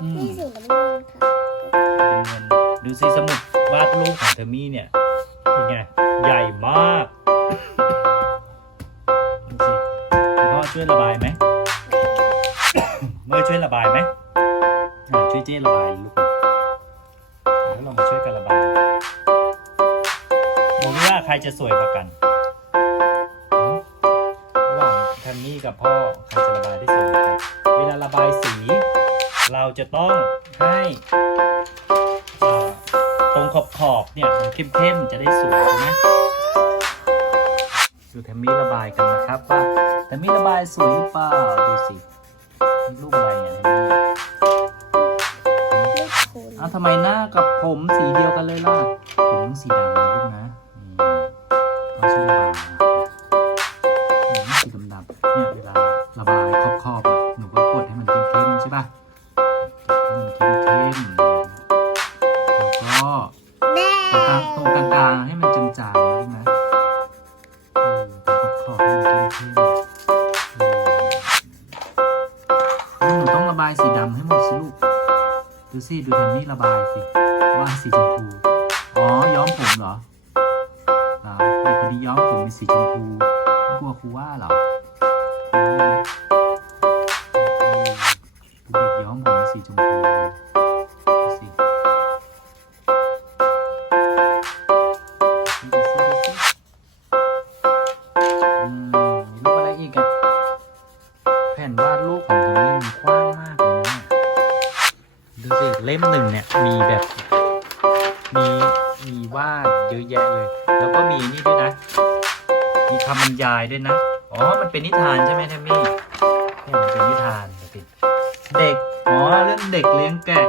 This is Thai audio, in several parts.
ที่ดูสิสมุดวาดรูปของเทอร์มี่เนี่ยเป็นไงใหญ่มากดูสิพ่อช่วยระบายไหมเมื่อช่วยระบายไหมช่วยเจ๊ระบายลูกแล้วเรามาช่วยกันระบายมองว่าใครจะสวยกว่ากันระหว่างทันนี่กับพ่อใครจะระบายได้สวยกว่ากัน จะต้องให้เอ่อตรงขอบขอบๆเนี่ยมันเข้มๆจะได้สวยนะดูแทมมี่ระบายกันนะครับว่าแทมมี่ระบายสวยหรือเปล่าดูสินี่รูปอะไรอะแทมมี่ลูกคุณอ้าวทำไมหน้ากับผมสีเดียวกันเลยล่ะ ผมสีดำนะลูกนะ ก็แม่ตรงกลางตรงกลางๆให้มันจางๆนะลูกนะเออตรงขอบๆให้มันเข้มๆเออหนูต้องระบายสีดำให้หมดสิลูก ดูสิดูแทนนี่ระบายสิว่าสีชมพู อ๋อย้อมผมเหรอเหรอเด็กคนนี้ย้อมผมเป็นสีชมพูไม่กลัวครูว่าเหรอครูว่าไหมเออดูเด็กย้อมผมเป็นสีชมพู ดรูปของทางนี้มันกว้างมากเลยนะเนี่ยดูสิเล่มหนึ่งเนี่ยมีแบบมีมีวาดเยอะแยะเลย แล้วก็มีนี่ด้วยนะ มีคำบรรยายด้วยนะ อ๋อ มันเป็นนิทานใช่ไหมแทมมี่เนี่ยมันเป็นนิทานสิเด็ก อ๋อ เรื่องเด็กเลี้ยงแกะ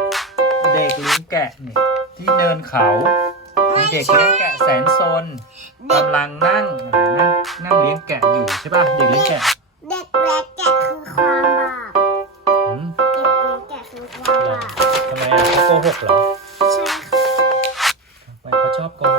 เด็กเลี้ยงแกะเนี่ยที่เนินเขามีเด็กเลี้ยงแกะแสนซนกำลังนั่งนั่งนั่งเลี้ยงแกะอยู่ใช่ป่ะเด็กเลี้ยงแกะ โกหกเหรอ ใช่ค่ะทำไมเขาชอบโกหกเหรอลูก